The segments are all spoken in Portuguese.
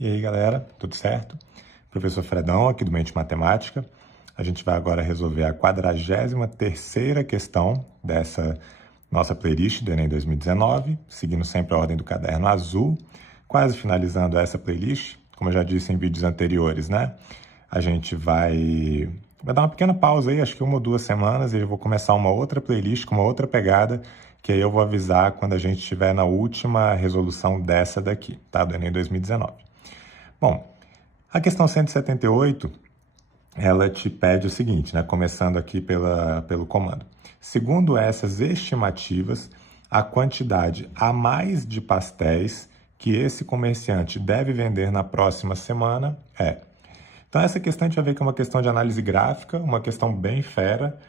E aí, galera, tudo certo? Professor Fredão, aqui do Mente Matemática. A gente vai agora resolver a 43ª questão dessa nossa playlist do Enem 2019, seguindo sempre a ordem do caderno azul, quase finalizando essa playlist. Como eu já disse em vídeos anteriores, né? A gente vai dar uma pequena pausa aí, acho que 1 ou 2 semanas, e eu vou começar uma outra playlist com uma outra pegada, que aí eu vou avisar quando a gente estiver na última resolução dessa daqui, tá? Do Enem 2019. Bom, a questão 178, ela te pede o seguinte, né? Começando aqui pelo comando. Segundo essas estimativas, a quantidade a mais de pastéis que esse comerciante deve vender na próxima semana é... Então, essa questão a gente vai ver que é uma questão de análise gráfica, uma questão bem fera,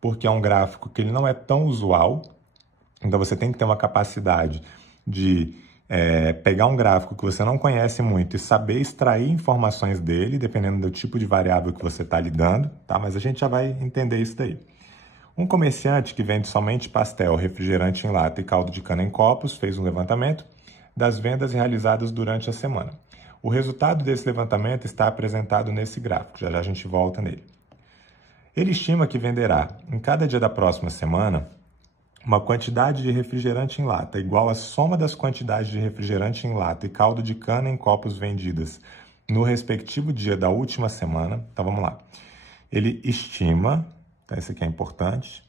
porque é um gráfico que ele não é tão usual. Então, você tem que ter uma capacidade de pegar um gráfico que você não conhece muito e saber extrair informações dele, dependendo do tipo de variável que você está lidando, tá? Mas a gente já vai entender isso daí. Um comerciante que vende somente pastel, refrigerante em lata e caldo de cana em copos fez um levantamento das vendas realizadas durante a semana. O resultado desse levantamento está apresentado nesse gráfico, já já a gente volta nele. Ele estima que venderá, em cada dia da próxima semana, uma quantidade de refrigerante em lata igual à soma das quantidades de refrigerante em lata e caldo de cana em copos vendidas no respectivo dia da última semana. Então, vamos lá. Ele estima, tá, isso aqui é importante,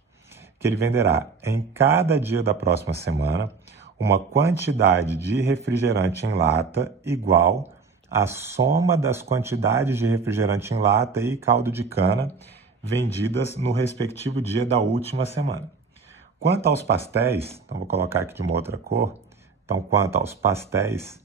que ele venderá em cada dia da próxima semana uma quantidade de refrigerante em lata igual à soma das quantidades de refrigerante em lata e caldo de cana vendidas no respectivo dia da última semana. Quanto aos pastéis, então vou colocar aqui de uma outra cor, então quanto aos pastéis,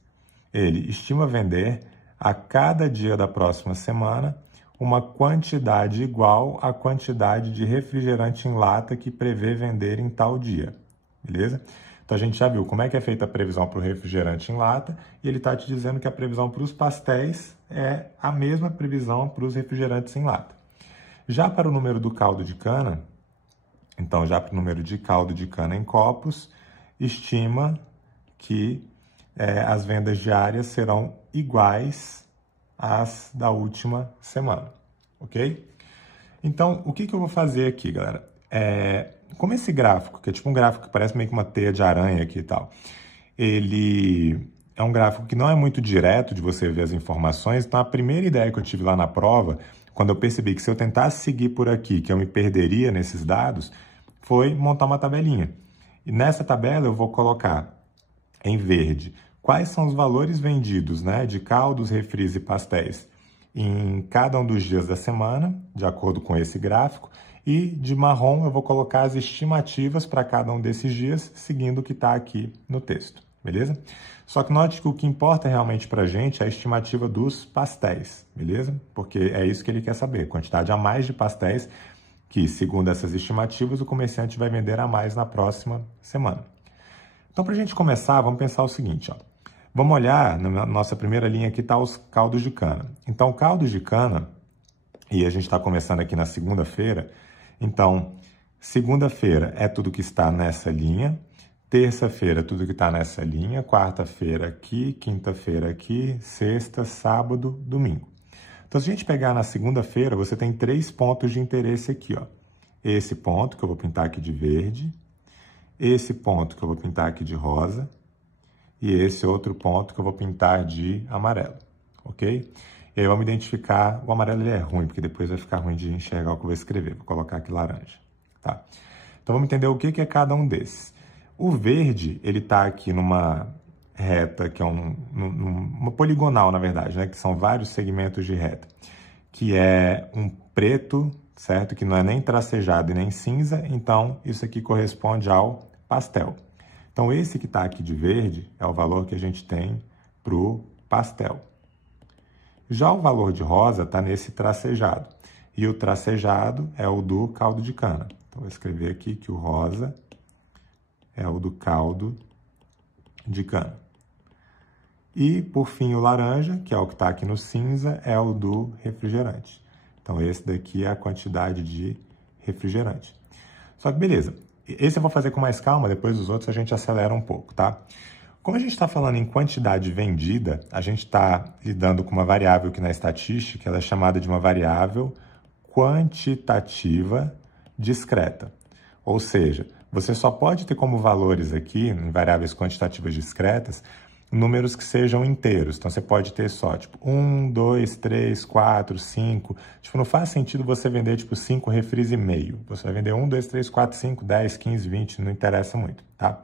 ele estima vender a cada dia da próxima semana uma quantidade igual à quantidade de refrigerante em lata que prevê vender em tal dia, beleza? Então a gente já viu como é que é feita a previsão para o refrigerante em lata e ele está te dizendo que a previsão para os pastéis é a mesma previsão para os refrigerantes em lata. Já para o número do caldo de cana, então, já para o número de caldo de cana em copos, estima que as vendas diárias serão iguais às da última semana, ok? Então, o que eu vou fazer aqui, galera? Como esse gráfico, que é tipo um gráfico que parece meio que uma teia de aranha aqui e tal, ele é um gráfico que não é muito direto de você ver as informações, então a primeira ideia que eu tive lá na prova, quando eu percebi que se eu tentasse seguir por aqui, que eu me perderia nesses dados, foi montar uma tabelinha. E nessa tabela eu vou colocar em verde quais são os valores vendidos, né, de caldos, refris e pastéis em cada um dos dias da semana, de acordo com esse gráfico, e de marrom eu vou colocar as estimativas para cada um desses dias, seguindo o que está aqui no texto, beleza? Só que note que o que importa realmente para a gente é a estimativa dos pastéis, beleza? Porque é isso que ele quer saber, quantidade a mais de pastéis que, segundo essas estimativas, o comerciante vai vender a mais na próxima semana. Então, para a gente começar, vamos pensar o seguinte, ó. Vamos olhar, na nossa primeira linha aqui está os caldos de cana. Então, caldos de cana, e a gente está começando aqui na segunda-feira, então, segunda-feira é tudo que está nessa linha, terça-feira tudo que está nessa linha, quarta-feira aqui, quinta-feira aqui, sexta, sábado, domingo. Então, se a gente pegar na segunda-feira, você tem 3 pontos de interesse aqui, ó. Esse ponto que eu vou pintar aqui de verde, esse ponto que eu vou pintar aqui de rosa e esse outro ponto que eu vou pintar de amarelo, ok? E aí vamos identificar, o amarelo ele é ruim, porque depois vai ficar ruim de enxergar o que eu vou escrever. Vou colocar aqui laranja, tá? Então, vamos entender o que é cada um desses. O verde, ele está aqui numa reta, que é uma poligonal, na verdade, né? Que são vários segmentos de reta, que é um preto, certo? Que não é nem tracejado e nem cinza, então isso aqui corresponde ao pastel. Então, esse que está aqui de verde é o valor que a gente tem para o pastel. Já o valor de rosa está nesse tracejado, e o tracejado é o do caldo de cana. Então, vou escrever aqui que o rosa é o do caldo de cana. E, por fim, o laranja, que é o que está aqui no cinza, é o do refrigerante. Então, esse daqui é a quantidade de refrigerante. Só que, beleza, esse eu vou fazer com mais calma, depois os outros a gente acelera um pouco, tá? Como a gente está falando em quantidade vendida, a gente está lidando com uma variável que na estatística ela é chamada de uma variável quantitativa discreta. Ou seja, você só pode ter como valores aqui, em variáveis quantitativas discretas, números que sejam inteiros. Então, você pode ter só, tipo, 1, 2, 3, 4, 5. Tipo, não faz sentido você vender, tipo, 5 refris e meio. Você vai vender 1, 2, 3, 4, 5, 10, 15, 20, não interessa muito, tá?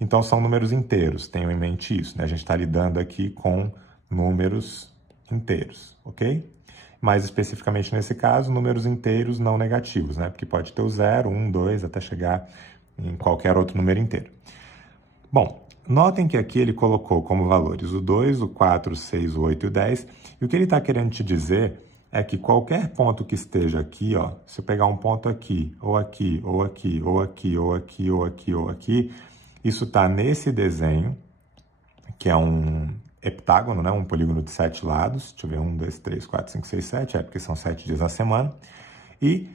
Então, são números inteiros, tenham em mente isso, né? A gente está lidando aqui com números inteiros, ok? Mais especificamente nesse caso, números inteiros não negativos, né? Porque pode ter o 0, 1, 2, até chegar em qualquer outro número inteiro. Bom, notem que aqui ele colocou como valores o 2, o 4, o 6, o 8 e o 10. E o que ele está querendo te dizer é que qualquer ponto que esteja aqui, ó, se eu pegar um ponto aqui, ou aqui, ou aqui, ou aqui, ou aqui, ou aqui, ou aqui, isso está nesse desenho, que é um heptágono, né? Um polígono de 7 lados. Deixa eu ver, 1, 2, 3, 4, 5, 6, 7, porque são 7 dias na semana. E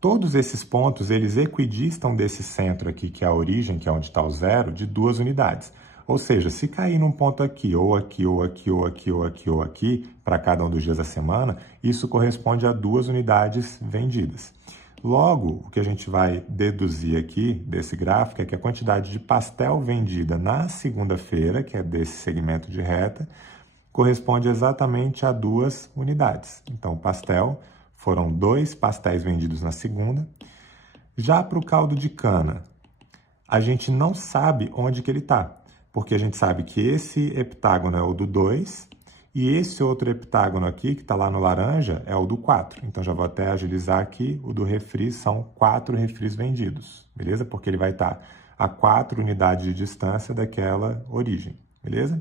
todos esses pontos, eles equidistam desse centro aqui, que é a origem, que é onde está o 0, de 2 unidades. Ou seja, se cair num ponto aqui, ou aqui, ou aqui, ou aqui, ou aqui, ou aqui, para cada um dos dias da semana, isso corresponde a 2 unidades vendidas. Logo, o que a gente vai deduzir aqui desse gráfico é que a quantidade de pastel vendida na segunda-feira, que é desse segmento de reta, corresponde exatamente a 2 unidades. Então, pastel, foram 2 pastéis vendidos na segunda. Já para o caldo de cana, a gente não sabe onde que ele está, porque a gente sabe que esse heptágono é o do 2, e esse outro heptágono aqui, que está lá no laranja, é o do 4. Então, já vou até agilizar aqui. O do refri são 4 refris vendidos, beleza? Porque ele vai estar a 4 unidades de distância daquela origem, beleza?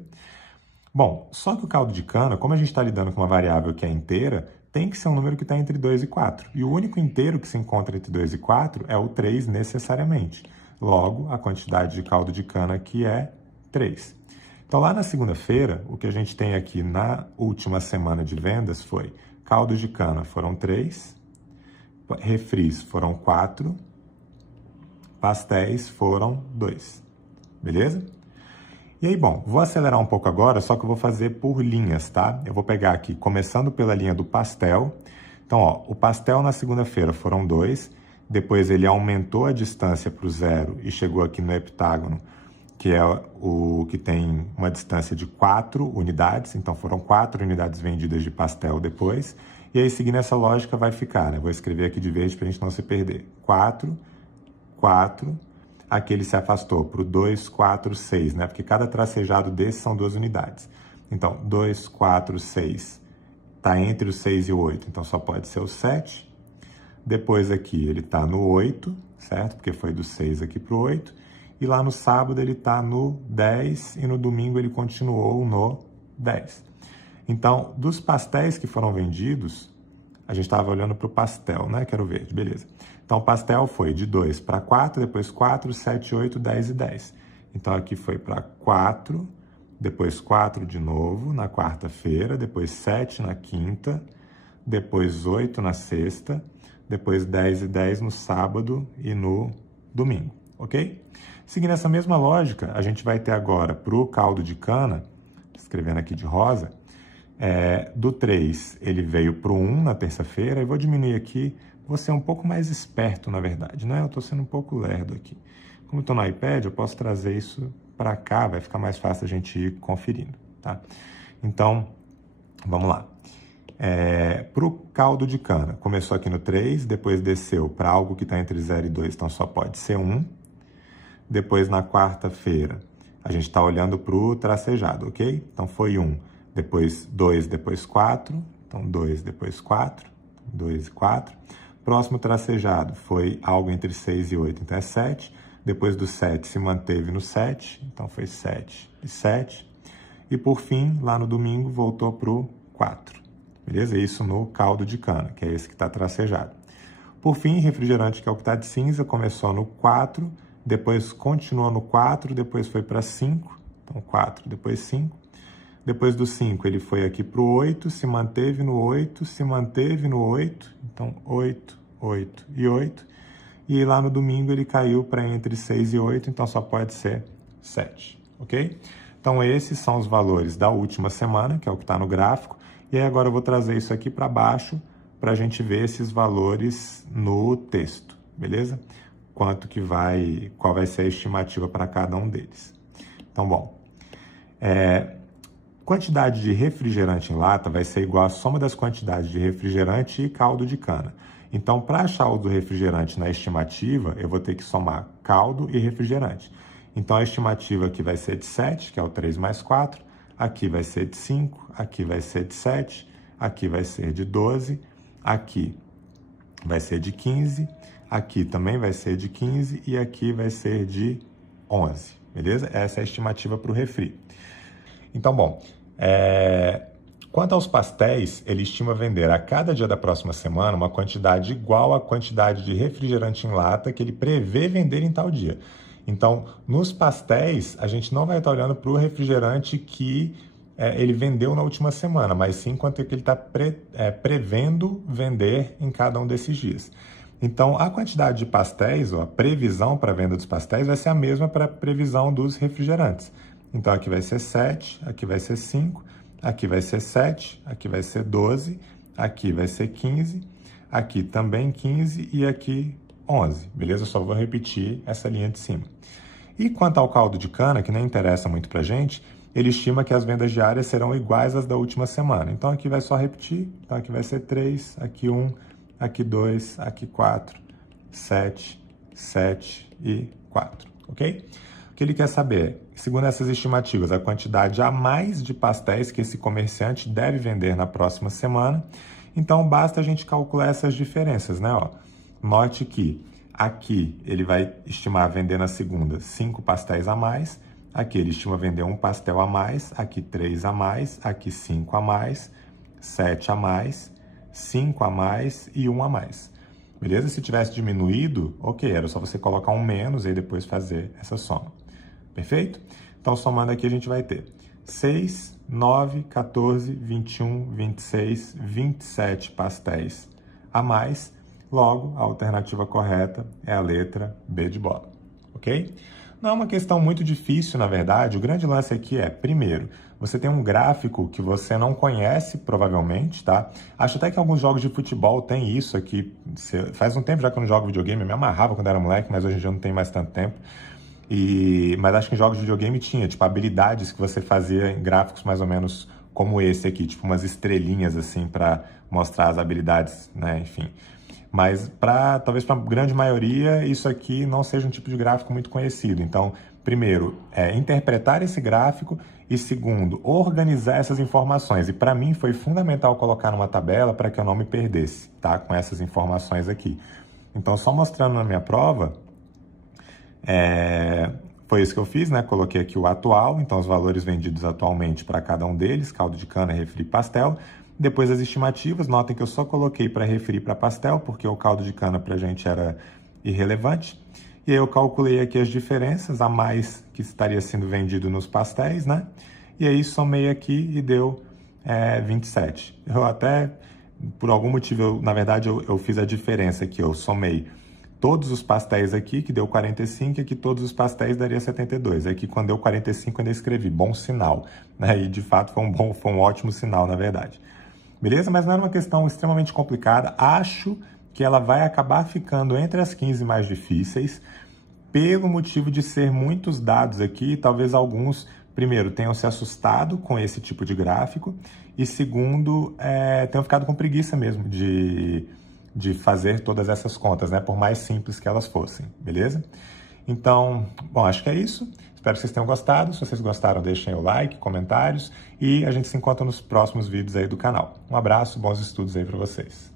Bom, só que o caldo de cana, como a gente está lidando com uma variável que é inteira, tem que ser um número que está entre 2 e 4. E o único inteiro que se encontra entre 2 e 4 é o 3 necessariamente. Logo, a quantidade de caldo de cana aqui é 3. Então, lá na segunda-feira, o que a gente tem aqui na última semana de vendas foi caldos de cana foram 3, refris foram 4, pastéis foram 2. Beleza? E aí, bom, vou acelerar um pouco agora, só que eu vou fazer por linhas, tá? Eu vou pegar aqui, começando pela linha do pastel. Então, ó, o pastel na segunda-feira foram 2, depois ele aumentou a distância para o 0 e chegou aqui no heptágono, que é o que tem uma distância de 4 unidades, então foram 4 unidades vendidas de pastel depois, e aí seguindo essa lógica vai ficar, né? Vou escrever aqui de verde para a gente não se perder. 4, 4, aqui ele se afastou para o 2, 4, 6, né? Porque cada tracejado desse são 2 unidades. Então, 2, 4, 6, está entre o 6 e o 8, então só pode ser o 7. Depois aqui ele está no 8, certo? Porque foi do 6 aqui para o 8. E lá no sábado ele está no 10 e no domingo ele continuou no 10. Então, dos pastéis que foram vendidos, a gente estava olhando para o pastel, né? Que era o verde, beleza. Então, o pastel foi de 2 para 4, depois 4, 7, 8, 10 e 10. Então, aqui foi para 4, depois 4 de novo na quarta-feira, depois 7 na quinta, depois 8 na sexta, depois 10 e 10 no sábado e no domingo, ok? Seguindo essa mesma lógica, a gente vai ter agora para o caldo de cana, escrevendo aqui de rosa, do 3 ele veio para o 1 na terça-feira, e vou diminuir aqui, vou ser um pouco mais esperto, na verdade, né? Eu estou sendo um pouco lerdo aqui. Como eu estou no iPad, eu posso trazer isso para cá, vai ficar mais fácil a gente ir conferindo, tá? Então, vamos lá. Para o caldo de cana, começou aqui no 3, depois desceu para algo que está entre 0 e 2, então só pode ser 1. Depois, na quarta-feira, a gente está olhando para o tracejado, ok? Então, foi 1, depois 2, depois 4. Então, 2, depois 4, 2 e 4. Próximo tracejado foi algo entre 6 e 8, então é 7. Depois do 7, se manteve no 7, então foi 7 e 7. E, por fim, lá no domingo, voltou para o 4. Beleza? Isso no caldo de cana, que é esse que está tracejado. Por fim, refrigerante, que é o que está de cinza, começou no 4, depois continuou no 4, depois foi para 5, então 4, depois 5. Depois do 5, ele foi aqui para o 8, se manteve no 8, se manteve no 8, então 8, 8 e 8. E lá no domingo ele caiu para entre 6 e 8, então só pode ser 7, ok? Então, esses são os valores da última semana, que é o que está no gráfico, e aí agora eu vou trazer isso aqui para baixo para a gente ver esses valores no texto, beleza? Qual vai ser a estimativa para cada um deles. Então, bom, quantidade de refrigerante em lata vai ser igual à soma das quantidades de refrigerante e caldo de cana. Então, para achar o do refrigerante na estimativa, eu vou ter que somar caldo e refrigerante. Então, a estimativa aqui vai ser de 7, que é o 3 mais 4. Aqui vai ser de 5, aqui vai ser de 7, aqui vai ser de 12, aqui vai ser de 15, aqui também vai ser de 15 e aqui vai ser de 11, beleza? Essa é a estimativa para o refri. Então, bom, quanto aos pastéis, ele estima vender a cada dia da próxima semana uma quantidade igual à quantidade de refrigerante em lata que ele prevê vender em tal dia. Então, nos pastéis, a gente não vai estar olhando para o refrigerante que ele vendeu na última semana, mas sim quanto é que ele está prevendo vender em cada um desses dias. Então, a quantidade de pastéis, a previsão para a venda dos pastéis vai ser a mesma para a previsão dos refrigerantes. Então, aqui vai ser 7, aqui vai ser 5, aqui vai ser 7, aqui vai ser 12, aqui vai ser 15, aqui também 15 e aqui 11, beleza? Eu só vou repetir essa linha de cima. E quanto ao caldo de cana, que nem interessa muito pra gente, ele estima que as vendas diárias serão iguais às da última semana. Então, aqui vai só repetir. Então, aqui vai ser 3, aqui 1, aqui 2, aqui 4, 7, 7 e 4, ok? O que ele quer saber é, segundo essas estimativas, a quantidade a mais de pastéis que esse comerciante deve vender na próxima semana. Então, basta a gente calcular essas diferenças, né? Ó, note que aqui ele vai estimar vender na segunda 5 pastéis a mais, aqui ele estima vender 1 pastel a mais, aqui 3 a mais, aqui 5 a mais, 7 a mais, 5 a mais e 1 a mais. Beleza? Se tivesse diminuído, ok, era só você colocar um menos e depois fazer essa soma. Perfeito? Então, somando aqui, a gente vai ter 6, 9, 14, 21, 26, 27 pastéis a mais. Logo, a alternativa correta é a letra B de bola, ok? Não é uma questão muito difícil, na verdade. O grande lance aqui é, primeiro, você tem um gráfico que você não conhece, provavelmente, tá? Acho até que alguns jogos de futebol tem isso aqui. Faz um tempo já que eu não jogo videogame, eu me amarrava quando era moleque, mas hoje em dia não tem mais tanto tempo. Mas acho que em jogos de videogame tinha, tipo, habilidades que você fazia em gráficos mais ou menos como esse aqui, tipo umas estrelinhas, assim, para mostrar as habilidades, né? Enfim. Mas talvez para a grande maioria isso aqui não seja um tipo de gráfico muito conhecido. Então, primeiro, interpretar esse gráfico e segundo, organizar essas informações. E para mim foi fundamental colocar numa tabela para que eu não me perdesse, tá? Com essas informações aqui. Então, só mostrando na minha prova, foi isso que eu fiz, né? Coloquei aqui o atual, então os valores vendidos atualmente para cada um deles, caldo de cana, refri e pastel. Depois as estimativas, notem que eu só coloquei para refri e para pastel, porque o caldo de cana para a gente era irrelevante. E aí eu calculei aqui as diferenças, a mais que estaria sendo vendido nos pastéis, né? E aí somei aqui e deu 27. Eu até, por algum motivo, na verdade, eu fiz a diferença aqui, eu somei todos os pastéis aqui, que deu 45, e aqui todos os pastéis daria 72. Aqui, quando deu 45, eu ainda escrevi, bom sinal, né? E, de fato, foi um ótimo sinal, na verdade. Beleza? Mas não era uma questão extremamente complicada. Acho que ela vai acabar ficando entre as 15 mais difíceis, pelo motivo de ser muitos dados aqui, talvez alguns, primeiro, tenham se assustado com esse tipo de gráfico, e segundo, tenham ficado com preguiça mesmo de fazer todas essas contas, né? Por mais simples que elas fossem, beleza? Então, bom, acho que é isso. Espero que vocês tenham gostado. Se vocês gostaram, deixem o like, comentários e a gente se encontra nos próximos vídeos aí do canal. Um abraço, bons estudos aí para vocês.